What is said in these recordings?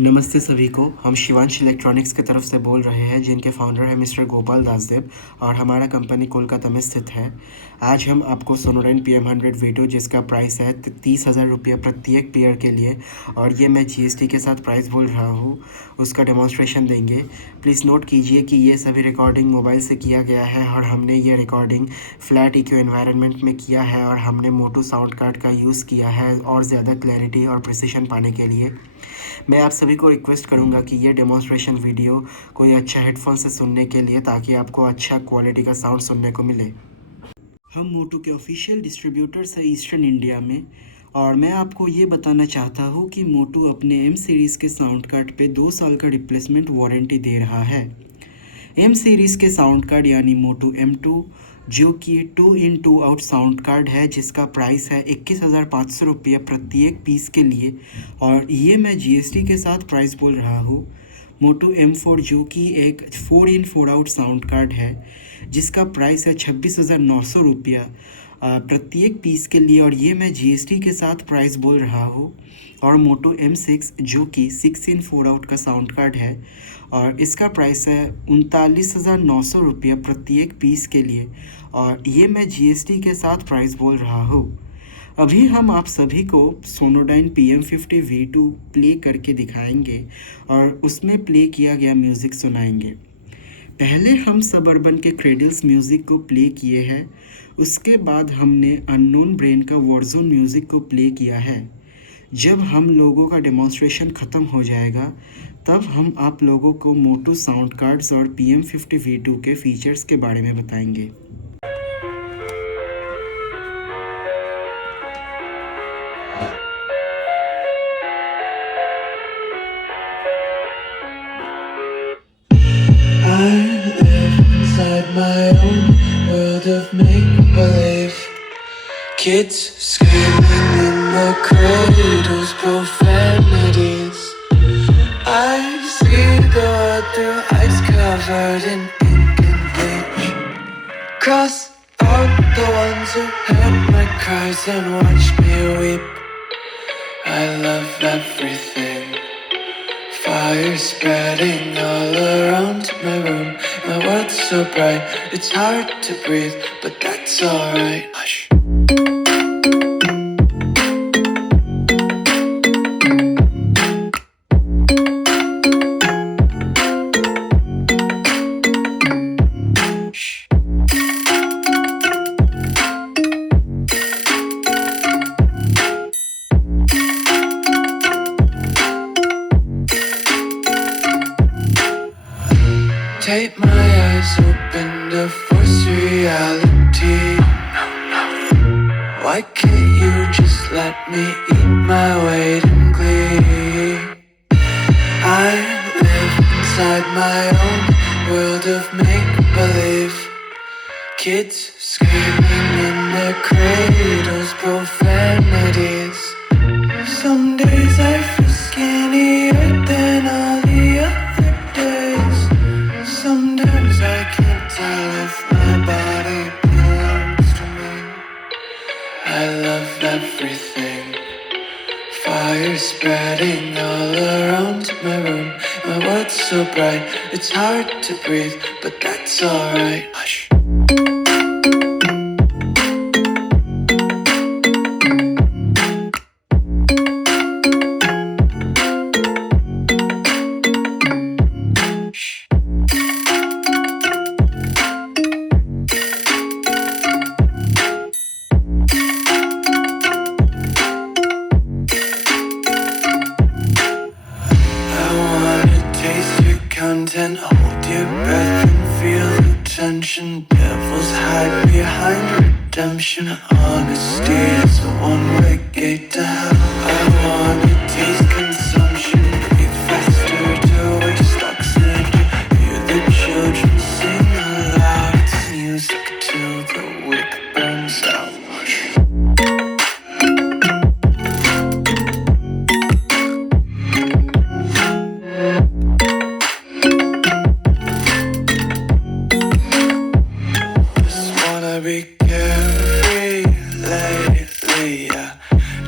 नमस्ते सभी को। हम शिवांश इलेक्ट्रॉनिक्स की तरफ से बोल रहे हैं, जिनके फाउंडर हैं मिस्टर गोपाल दासदेव, और हमारा कंपनी कोलकाता में स्थित है। आज हम आपको सोनोडाइन PM100 वीडियो, जिसका प्राइस है 30,000 रुपये प्रत्येक पेयर के लिए, और ये मैं GST के साथ प्राइस बोल रहा हूँ, उसका डेमोन्स्ट्रेशन देंगे। प्लीज़ नोट कीजिए कि ये सभी रिकॉर्डिंग मोबाइल से किया गया है, और हमने ये रिकॉर्डिंग फ्लैट इक्यू एनवायरनमेंट में किया है, और हमने मोटू साउंड कार्ड का यूज़ किया है और ज़्यादा क्लैरिटी और प्रिसिशन पाने के लिए। मैं आप सभी को रिक्वेस्ट करूंगा कि ये डेमोन्स्ट्रेशन वीडियो कोई अच्छा हेडफोन से सुनने के लिए, ताकि आपको अच्छा क्वालिटी का साउंड सुनने को मिले। हम मोटू के ऑफिशियल डिस्ट्रीब्यूटर्स हैं ईस्टर्न इंडिया में, और मैं आपको ये बताना चाहता हूँ कि मोटू अपने M सीरीज़ के साउंड कार्ड पे 2 साल का रिप्लेसमेंट वारंटी दे रहा है। M सीरीज़ के साउंड कार्ड यानी मोटू M2, जो कि 2 इन 2 आउट साउंड कार्ड है, जिसका प्राइस है 21,500 रुपये प्रत्येक पीस के लिए, और ये मैं GST के साथ प्राइस बोल रहा हूँ। मोटू M4, जो कि एक 4 इन 4 आउट साउंड कार्ड है, जिसका प्राइस है 26,900 रुपया प्रत्येक पीस के लिए, और ये मैं GST के साथ प्राइस बोल रहा हूँ। और मोटो M6, जो कि 6 इन 4 आउट का साउंड कार्ड है, और इसका प्राइस है 39,900 रुपया प्रत्येक पीस के लिए, और ये मैं GST के साथ प्राइस बोल रहा हूँ। अभी हम आप सभी को सोनोडाइन PM50 V2 प्ले करके दिखाएंगे, और उसमें प्ले किया गया म्यूज़िक सुनाएंगे। पहले हम सबअर्बन के क्रेडल्स म्यूज़िक को प्ले किए हैं, उसके बाद हमने अननोन ब्रेन का वॉरजोन म्यूज़िक को प्ले किया है। जब हम लोगों का डेमोन्स्ट्रेशन ख़त्म हो जाएगा, तब हम आप लोगों को मोटू साउंड कार्ड्स और PM50 V2 के फीचर्स के बारे में बताएंगे। Inside my own world of make-believe, kids screaming in the cradles, profanities. I see the world through ice covered in ink and bleach. Cross out the ones who heard my cries and watched me weep. I love everything. Fire spreading all around my room. My world's so bright, it's hard to breathe, but that's alright. Hush. Tape my eyes open to force reality. Why can't you just let me eat my weight in glee? I live inside my own world of make-believe, kids screaming in their cradles, profanities. Some days I feel skinnier than all the other days. Sometimes I can't tell if my body belongs to me. I love everything. Fire spreading all around my room. My world's so bright, it's hard to breathe, but that's alright. Hush. Content, hold your breath and feel the tension. Devils hide behind redemption. Honesty is a one-way gate to hell. I wanna taste consumption. Breathe faster to waste oxygen. Hear the children sing aloud. It's music till the wick burns out. Be carefree lately, yeah.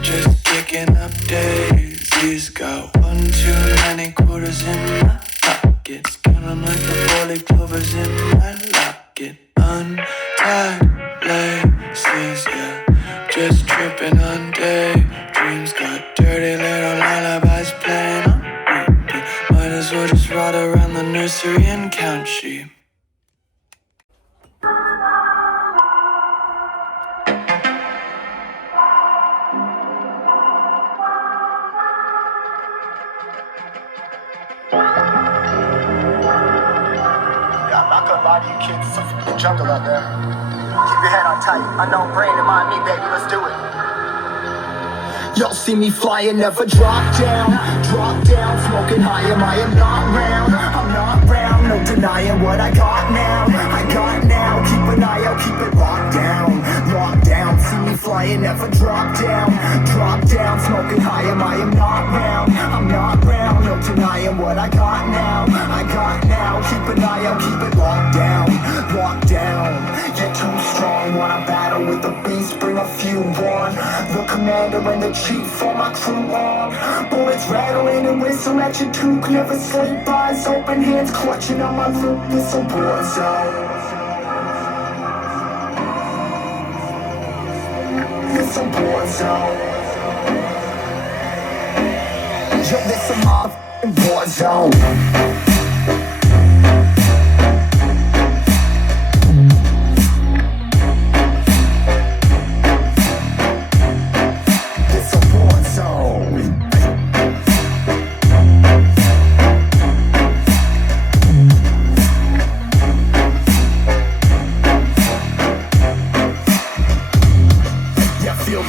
Just picking up days. lot around the nursery and count sheep. Yeah, I'm not gonna lie to you kids, it's a f***ing jungle out there. Keep your head on tight. Unknown brain and mind me, baby, let's do it. Y'all see me flying, never drop down, smoking high, I am not round, I'm not round, no denying what I got now, keep an eye out, keep it locked down, see me flying, never drop down, smoking high, I am not round, I'm not round, no denying what I got now, keep an eye out, keep it locked down, you're too strong, wanna battle with the beast, bring a few on, the commander and the chief for my crew on, bullets rattling and whistle at your toque, never sleep, eyes open, hands clutching on my loop, this a war zone. This a war zone. Yo, this a motherfucking war zone.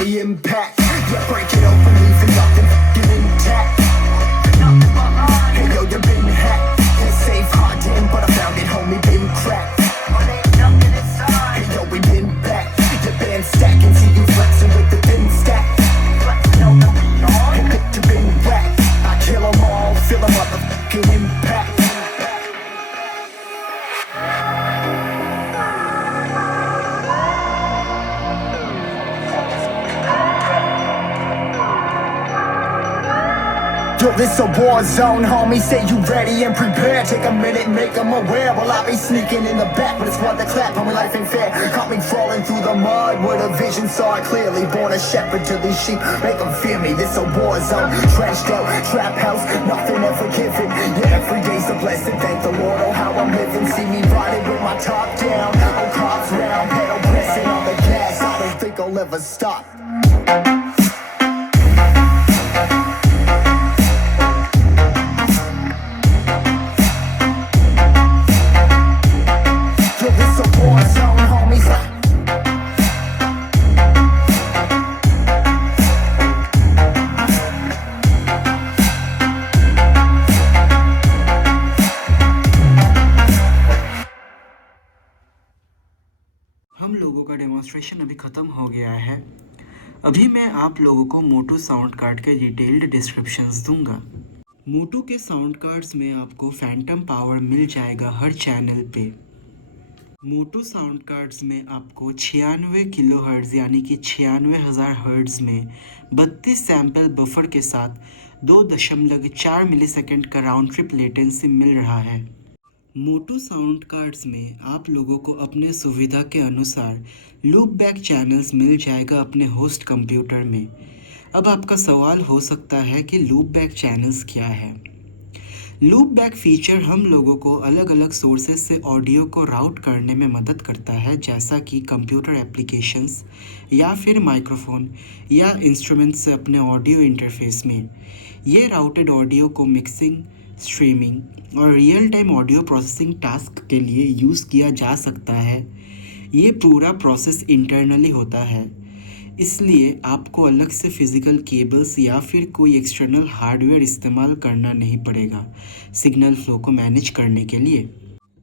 The impact, yeah, break it open, leaving nothing f***ing intact. Hey yo, you been hacked, yeah, safe hard in, but I found it, homie, been cracked. Hey yo, we been back, your band stacking, see you flexing with the thin stack. Hey, bitch, you been whacked, I kill 'em all, feel a motherfucking impact. Yo, this a war zone, homie, say you ready and prepared. Take a minute, make them aware. Well, I be sneaking in the back, but it's worth the clap, homie, life ain't fair. Caught me crawling through the mud with a vision, saw it clearly. Born a shepherd to these sheep, make them fear me. This a war zone, trenched out, trap house, nothing ever given. Yeah, every day's a blessing, thank the Lord, oh how I'm living. See me riding with my top down, oh cops round, pedal pressing on the gas. I don't think I'll ever stop. हम लोगों का demonstration अभी ख़त्म हो गया है। अभी मैं आप लोगों को मोटू साउंड कार्ड के डिटेल्ड डिस्क्रिप्शंस दूंगा। मोटू के साउंड कार्ड्स में आपको फैंटम पावर मिल जाएगा हर चैनल पे। मोटू साउंड कार्ड्स में आपको 96 किलोहर्ट्ज़ यानी कि 96,000 हर्ट्ज़ में 32 सैम्पल बफर के साथ 2.4 मिलीसेकंड का राउंड ट्रिप लेटेंसी मिल रहा है। मोटू साउंड कार्ड्स में आप लोगों को अपने सुविधा के अनुसार लूप बैक चैनल्स मिल जाएगा अपने होस्ट कंप्यूटर में। अब आपका सवाल हो सकता है कि लूप बैक चैनल्स क्या है। लूप बैक फीचर हम लोगों को अलग अलग सोर्सेज से ऑडियो को राउट करने में मदद करता है, जैसा कि कंप्यूटर एप्लीकेशंस या फिर माइक्रोफोन या इंस्ट्रूमेंट से अपने ऑडियो इंटरफेस में। ये राउटेड ऑडियो को मिक्सिंग, स्ट्रीमिंग और real time audio processing task के लिए यूज़ किया जा सकता है। ये पूरा प्रोसेस इंटरनली होता है, इसलिए आपको अलग से फिज़िकल केबल्स या फिर कोई एक्सटर्नल हार्डवेयर इस्तेमाल करना नहीं पड़ेगा सिग्नल फ्लो को मैनेज करने के लिए।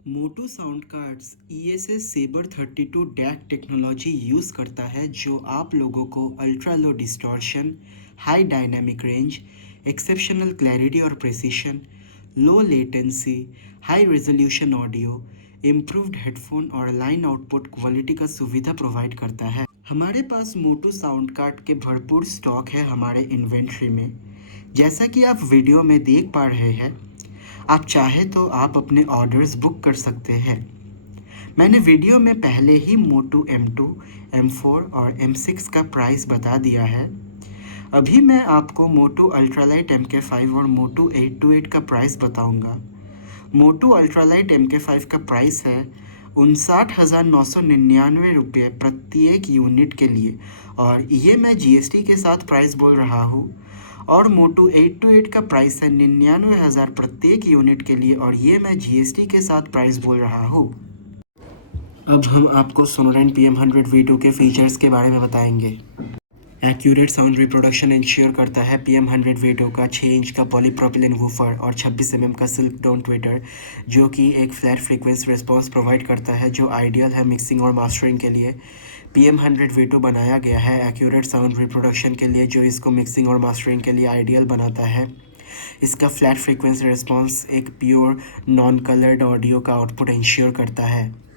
MOTU sound cards ESS Sabre 32 DAC technology use करता है, जो आप लोगों को ultra low distortion, high dynamic range, exceptional clarity और precision, low latency, high resolution audio, improved headphone और लाइन आउटपुट क्वालिटी का सुविधा प्रोवाइड करता है। हमारे पास मोटू साउंड कार्ड के भरपूर स्टॉक है हमारे इन्वेंट्री में। जैसा कि आप वीडियो में देख पा रहे हैं, आप चाहे तो आप अपने ऑर्डर्स बुक कर सकते हैं। मैंने वीडियो में पहले ही मोटू M2, M4 और M6 का प्राइस बता दिया है। अभी मैं आपको मोटू अल्ट्रालाइट MK5 और मोटू 828 का प्राइस बताऊंगा। मोटू अल्ट्रालाइट MK5 का प्राइस है 59,999 प्रत्येक यूनिट के लिए, और ये मैं GST के साथ प्राइस बोल रहा हूँ। और मोटू 828 का प्राइस है 99,000 प्रत्येक यूनिट के लिए, और ये मैं GST के साथ प्राइस बोल रहा हूँ। अब हम आपको सोनोडाइन PM100 V2 के फीचर्स के बारे में बताएंगे। एक्यूरेट साउंड रिप्रोडक्शन इंश्योर करता है PM100 V2 का 6 इंच का पॉलीप्रोपिलीन वूफर और 26 mm का सिल्क टोन ट्विटर, जो कि एक फ्लैट फ्रीक्वेंसी रिस्पॉन्स प्रोवाइड करता है, जो आइडियल है मिक्सिंग और मास्टरिंग के लिए। PM100 V2 बनाया गया है एक्यूरेट साउंड रिप्रोडक्शन के लिए, जो इसको मिक्सिंग और मास्टरिंग के लिए आइडियल बनाता है। इसका फ्लैट फ्रीक्वेंसी रिस्पॉन्स एक प्योर नॉन कलर्ड ऑडियो का आउटपुट इंश्योर करता है।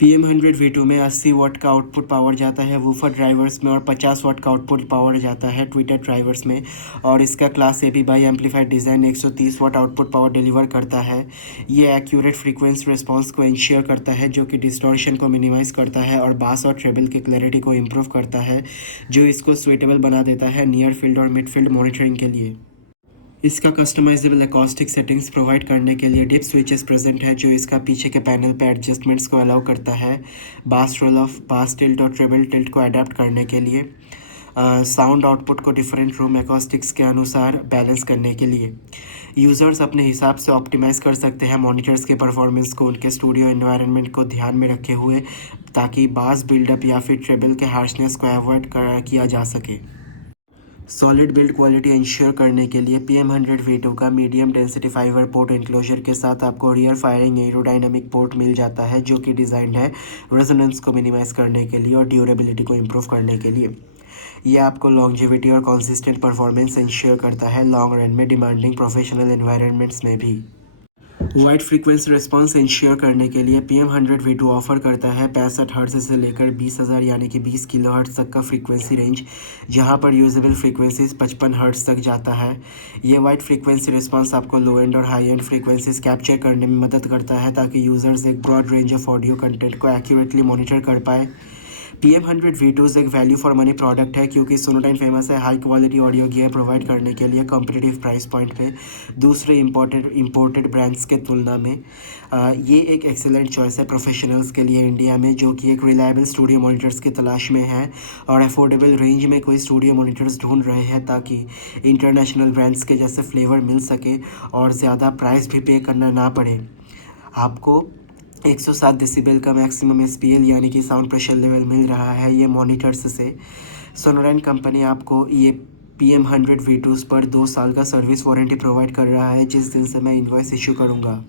PM100 V2 में 80 वाट का आउटपुट पावर जाता है वूफर ड्राइवर्स में, और 50 वाट का आउटपुट पावर जाता है ट्विटर ड्राइवर्स में। और इसका class AB bi amplified design 130 watt output power deliver करता है। ये एक्यूरेट फ्रीक्वेंसी रिस्पॉन्स को इंश्योर करता है, जो कि डिस्टॉर्शन को मिनिमाइज करता है और बास और ट्रेबल की क्लैरिटी को इम्प्रूव करता है, जो इसको सुइटेबल बना देता है नियर फील्ड और मिड फील्ड मॉनिटरिंग के लिए। इसका कस्टमाइजेबल एकॉस्टिक सेटिंग्स प्रोवाइड करने के लिए डिप स्विचेस प्रेजेंट है, जो इसका पीछे के पैनल पे एडजस्टमेंट्स को अलाउ करता है बास रोल ऑफ, बास टिल्ट और ट्रेबल टिल्ट को अडेप्ट करने के लिए, साउंड आउटपुट को डिफरेंट रूम एकॉस्टिक्स के अनुसार बैलेंस करने के लिए। यूज़र्स अपने हिसाब से ऑप्टिमाइज़ कर सकते हैं मॉनिटर्स के परफॉर्मेंस को उनके स्टूडियो एनवायरनमेंट को ध्यान में रखे हुए, ताकि बास बिल्डअप या फिर ट्रेबल के हार्शनेस को अवॉइड किया जा सके। सॉलिड बिल्ड क्वालिटी इंश्योर करने के लिए PM100 V2 का medium density fibre port enclosure के साथ आपको रियर फायरिंग एरोडायनामिक पोर्ट मिल जाता है, जो कि डिज़ाइंड है रेजोनेंस को मिनिमाइज़ करने के लिए और ड्यूरेबिलिटी को इम्प्रूव करने के लिए। ये आपको लॉन्जिविटी और कंसिस्टेंट परफॉर्मेंस इंश्योर करता है लॉन्ग रन में डिमांडिंग प्रोफेशनल एनवायरनमेंट्स में भी। वाइड फ्रीक्वेंसी रिस्पांस इंश्योर करने के लिए PM100 V2 ऑफर करता है 65 हर्ट्ज से लेकर 20,000 यानी कि 20 किलोहर्ट्ज तक का फ्रीक्वेंसी रेंज, जहां पर यूजेबल फ्रीक्वेंसीज 55 हर्ट्ज तक जाता है। ये वाइड फ्रीक्वेंसी रिस्पांस आपको लो एंड और हाई एंड फ्रीक्वेंसीज कैप्चर करने में मदद करता है, ताकि यूज़र्स एक broad range of audio content को एक्यूरेटली मॉनिटर कर पाए। PM100 V2 एक वैल्यू फॉर मनी प्रोडक्ट है, क्योंकि सोनोडाइन फेमस है high quality audio gear provide करने के लिए कॉम्पिटिटिव प्राइस पॉइंट पे दूसरे इंपोर्टेड ब्रांड्स के तुलना में। ये एक एक्सेलेंट चॉइस है प्रोफेशनल्स के लिए इंडिया में, जो कि एक रिलायबल स्टूडियो मॉनिटर्स की तलाश में है और अफोर्डेबल रेंज में कोई स्टूडियो मॉनिटर्स ढूंढ रहे हैं, ताकि इंटरनेशनल ब्रांड्स के जैसे फ्लेवर मिल सके और ज़्यादा प्राइस भी पे करना ना पड़े। आपको 107 डेसिबल का मैक्सिमम SPL यानी कि साउंड प्रेशर लेवल मिल रहा है ये मॉनिटर्स से। सोनोडाइन कंपनी आपको ये PM100 V2 पर 2 साल का सर्विस वारंटी प्रोवाइड कर रहा है, जिस दिन से मैं इनवॉइस इशू करूँगा।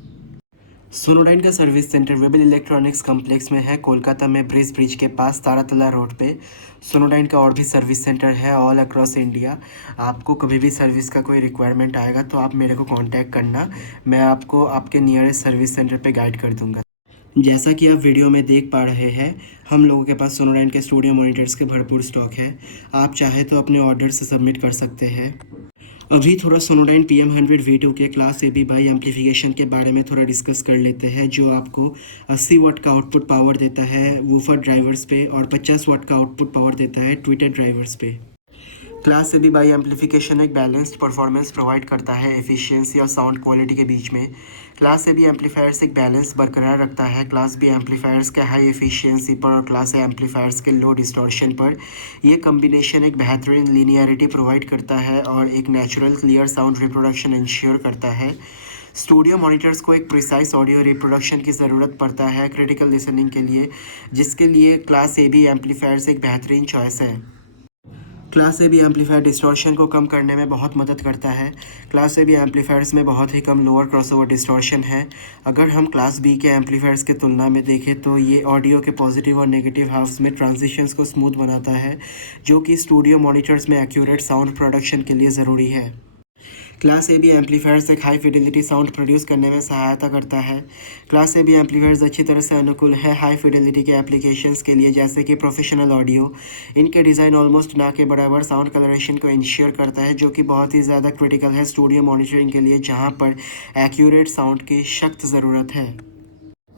सोनोडाइन का सर्विस सेंटर वेबल इलेक्ट्रॉनिक्स कॉम्प्लेक्स में है, कोलकाता में ब्रिज के पास तारातला रोड पे। सोनोडाइन का और भी सर्विस सेंटर है ऑल अक्रॉस इंडिया। आपको कभी भी सर्विस का कोई रिक्वायरमेंट आएगा तो आप मेरे को कांटेक्ट करना, मैं आपको आपके नियरेस्ट सर्विस सेंटर पे गाइड कर दूंगा। जैसा कि आप वीडियो में देख पा रहे हैं, हम लोगों के पास सोनोडाइन के स्टूडियो मॉनिटर्स के भरपूर स्टॉक है। आप चाहे तो अपने ऑर्डर से सबमिट कर सकते हैं। अभी थोड़ा सोनोडाइन PM100 V2 के क्लास AB बाई एम्पलीफिकेशन के बारे में थोड़ा डिस्कस कर लेते हैं, जो आपको 80 वाट का आउटपुट पावर देता है वूफर ड्राइवर्स पे और 50 वाट का आउटपुट पावर देता है ट्विटर ड्राइवर्स पे। क्लास AB बाई एम्पलीफिकेशन एक बैलेंस्ड परफॉर्मेंस प्रोवाइड करता है एफिशिएंसी और साउंड क्वालिटी के बीच में। क्लास AB एम्पलीफायर्स एक बैलेंस बरकरार रखता है क्लास B एम्पलीफायर्स के हाई एफिशिएंसी पर और क्लास A एम्पलीफायर्स के लो डिस्टॉर्शन पर। ये कम्बिनेशन एक बेहतरीन लीनियरिटी प्रोवाइड करता है और एक natural clear sound reproduction ensure करता है। स्टूडियो मॉनिटर्स को एक प्रिसाइज ऑडियो रिप्रोडक्शन की ज़रूरत पड़ता है क्रिटिकल लिसनिंग के लिए, जिसके लिए क्लास AB एम्पलीफायर्स एक बेहतरीन चॉइस है। क्लास AB एम्पलीफायर डिस्टॉर्शन को कम करने में बहुत मदद करता है। क्लास AB एम्पलीफायर्स में बहुत ही कम लोअर क्रॉसओवर डिस्टॉर्शन है। अगर हम क्लास B के एम्पलीफायर्स के तुलना में देखें तो ये ऑडियो के पॉजिटिव और नेगेटिव हाफ्स में ट्रांजिशंस को स्मूथ बनाता है, जो कि स्टूडियो मॉनिटर्स में एक्यूरेट साउंड प्रोडक्शन के लिए ज़रूरी है। क्लास AB एम्पलीफायर्स एक हाई फिडेलिटी साउंड प्रोड्यूस करने में सहायता करता है। क्लास AB एम्पलीफायर्स अच्छी तरह से अनुकूल है हाई फिडेलिटी के एप्लीकेशंस के लिए, जैसे कि प्रोफेशनल ऑडियो। इनके डिज़ाइन ऑलमोस्ट ना के बराबर साउंड कलरेशन को इंश्योर करता है, जो कि बहुत ही ज़्यादा क्रिटिकल है स्टूडियो मॉनिटरिंग के लिए, जहाँ पर एक्यूरेट साउंड की सख्त ज़रूरत है।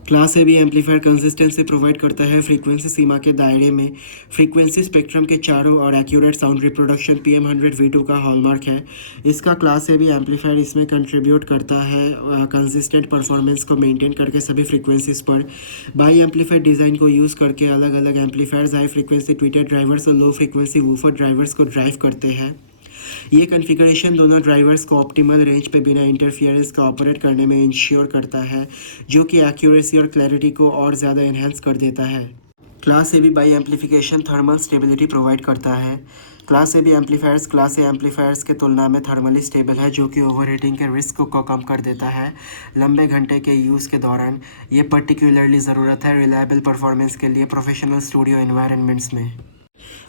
Class A B amplifier consistency provide करता है फ्रीक्वेंसी सीमा के दायरे में फ्रीक्वेंसी स्पेक्ट्रम के चारों और एक्यूरेट साउंड रिप्रोडक्शन PM100V2 का हॉलमार्क है। इसका क्लास ए बी एम्पलीफायर इसमें कंट्रीब्यूट करता है कंसिस्टेंट परफॉर्मेंस को मेंटेन करके सभी फ्रीक्वेंसीज पर। बाई एम्पलीफायर डिज़ाइन को यूज़ करके अलग अलग amplifiers high frequency tweeted drivers और लो फ्रीक्वेंसी वूफर ड्राइवर्स को ड्राइव करते हैं। ये कॉन्फ़िगरेशन दोनों ड्राइवर्स को ऑप्टिमल रेंज पे बिना इंटरफियरेंस का ऑपरेट करने में इंश्योर करता है, जो कि एक्यूरेसी और क्लैरिटी को और ज़्यादा इन्हेंस कर देता है। Class A B bi amplification thermal stability provide करता है। Class A B amplifiers class A amplifiers के तुलना में थर्मली स्टेबल है, जो कि ओवर हीटिंग के रिस्क को कम कर देता है लंबे घंटे के यूज़ के दौरान। ये पर्टिकुलरली ज़रूरत है रिलायबल परफॉर्मेंस के लिए प्रोफेशनल स्टूडियो एनवायरनमेंट्स में।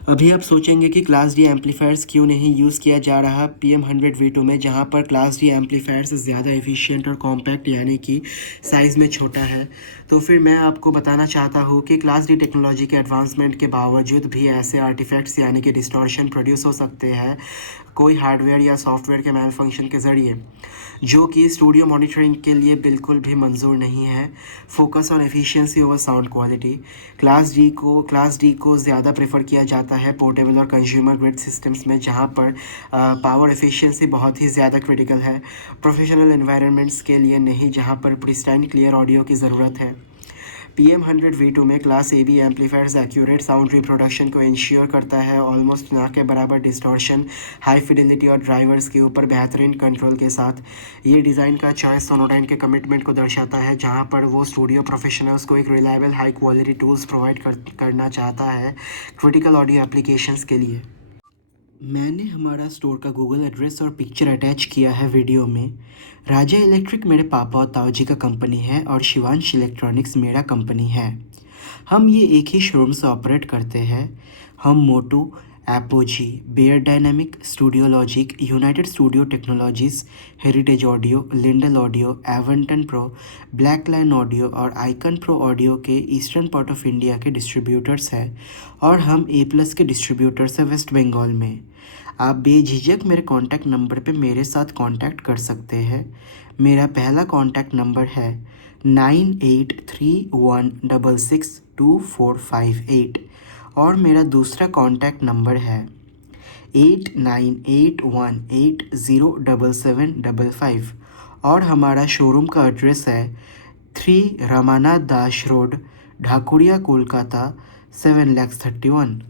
अभी आप सोचेंगे कि क्लास डी एम्पलीफायर्स क्यों नहीं यूज़ किया जा रहा PM100V2 में, जहां पर क्लास डी एम्पलीफायर्स ज़्यादा एफिशिएंट और कॉम्पैक्ट यानी कि साइज़ में छोटा है। तो फिर मैं आपको बताना चाहता हूँ कि क्लास डी टेक्नोलॉजी के एडवांसमेंट के बावजूद भी ऐसे आर्टिफैक्ट्स यानी कि डिस्टॉर्शन प्रोड्यूस हो सकते हैं कोई हार्डवेयर या सॉफ्टवेयर के मैल फंक्शन के ज़रिए, जो कि स्टूडियो मॉनिटरिंग के लिए बिल्कुल भी मंजूर नहीं है। Focus on efficiency over sound quality. Class D को ज़्यादा प्रेफर किया जाता है पोर्टेबल और कंज्यूमर ग्रेड सिस्टम्स में, जहां पर पावर एफिशिएंसी बहुत ही ज़्यादा क्रिटिकल है। प्रोफेशनल एनवायरनमेंट्स के लिए नहीं, जहां पर प्रिस्टाइन क्लियर ऑडियो की ज़रूरत है। PM100V2 में class A B amplifiers accurate sound reproduction को इंश्योर करता है ऑलमोस्ट ना के बराबर डिस्टॉर्शन, हाई फिडेलिटी और ड्राइवर्स के ऊपर बेहतरीन कंट्रोल के साथ। ये डिज़ाइन का चॉइस सोनोडाइन के कमिटमेंट को दर्शाता है, जहां पर वो स्टूडियो प्रोफेशनल्स को एक reliable high quality tools provide करना चाहता है क्रिटिकल ऑडियो एप्लीकेशंस के लिए। मैंने हमारा स्टोर का गूगल एड्रेस और पिक्चर अटैच किया है वीडियो में। राजा इलेक्ट्रिक मेरे पापा और ताऊजी का कंपनी है और शिवांश इलेक्ट्रॉनिक्स मेरा कंपनी है। हम ये एक ही शोरूम से ऑपरेट करते हैं। हम MOTU, Apogee, Beyer Dynamic, Studio Logic, United Studio Technologies, Heritage Audio, Lindell Audio, Avantone Pro, Black Lion Audio और आइकन प्रो ऑडियो के ईस्टर्न पार्ट ऑफ इंडिया के डिस्ट्रीब्यूटर्स हैं और हम A+ के डिस्ट्रीब्यूटर्स हैं वेस्ट बंगाल में। आप बेझिझक मेरे कॉन्टैक्ट नंबर पे मेरे साथ कॉन्टैक्ट कर सकते हैं। मेरा पहला कॉन्टैक्ट नंबर है 9831662458 और मेरा दूसरा कॉन्टैक्ट नंबर है 8981807755 और हमारा शोरूम का एड्रेस है 3 रमानाथ दास रोड, ढाकुरिया, कोलकाता 7,31,000।